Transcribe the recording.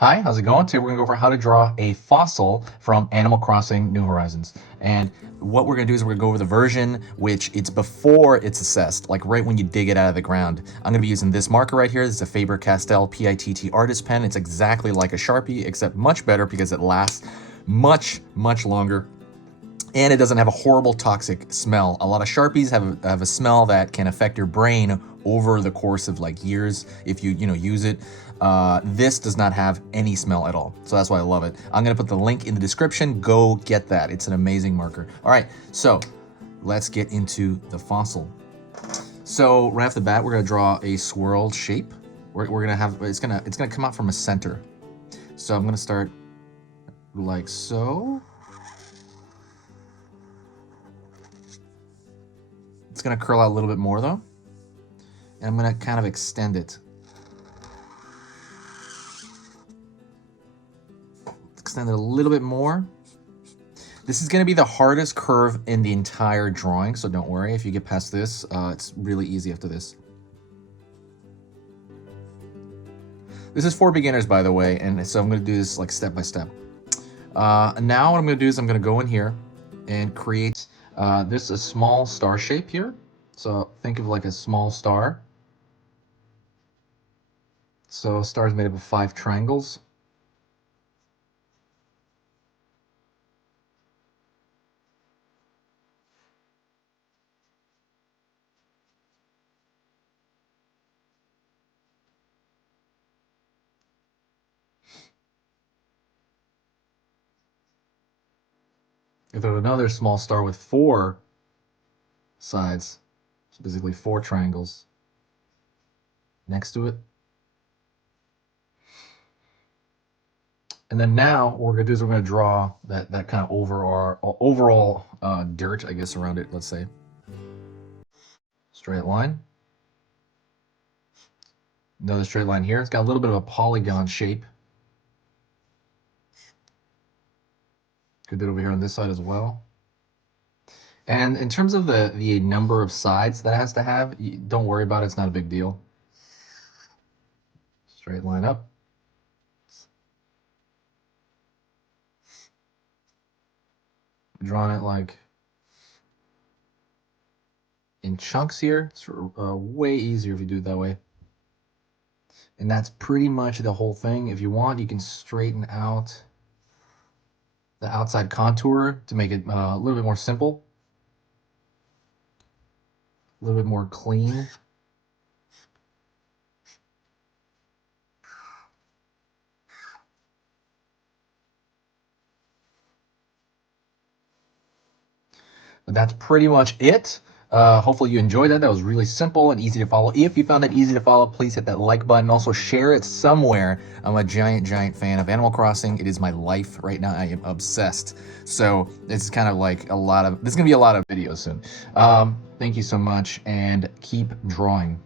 Hi, how's it going? Today we're going to go over how to draw a fossil from Animal Crossing New Horizons. And what we're going to do is we're going to go over the version which it's before it's assessed, like right when you dig it out of the ground. I'm going to be using this marker right here. This is a Faber-Castell PITT artist pen. It's exactly like a Sharpie, except much better because it lasts much longer. And it doesn't have a horrible toxic smell. A lot of Sharpies have a smell that can affect your brain over the course of like years if you use it. This does not have any smell at all, so that's why I love it. I'm gonna put the link in the description. Go get that. It's an amazing marker. All right, so let's get into the fossil. So right off the bat, we're gonna draw a swirled shape. We're gonna have it's gonna come out from a center. So I'm gonna start like so. It's gonna curl out a little bit more though. And I'm gonna kind of extend it. Extend it a little bit more. This is gonna be the hardest curve in the entire drawing, so don't worry if you get past this. It's really easy after this. This is for beginners, by the way, and so I'm gonna do this like step by step. Now what I'm gonna do is I'm gonna go in here and create this a small star shape here. So think of like a small star. So a star is made up of 5 triangles. If there's another small star with 4 sides, so basically 4 triangles next to it. And then now what we're gonna do is we're gonna draw that kind of overall dirt, I guess, around it. Let's say straight line. Another straight line here. It's got a little bit of a polygon shape. Could do it over here on this side as well. And in terms of the number of sides that it has to have, don't worry about it. It's not a big deal. Straight line up. Drawing it like in chunks here. It's way easier if you do it that way. And that's pretty much the whole thing. If you want, you can straighten out the outside contour to make it a little bit more simple, a little bit more clean. But that's pretty much it. Hopefully you enjoyed that. That was really simple and easy to follow. If you found that easy to follow, please hit that like button. Also share it somewhere. I'm a giant fan of Animal Crossing. It is my life right now. I am obsessed. So it's kind of like there's going to be a lot of videos soon. Thank you so much and keep drawing.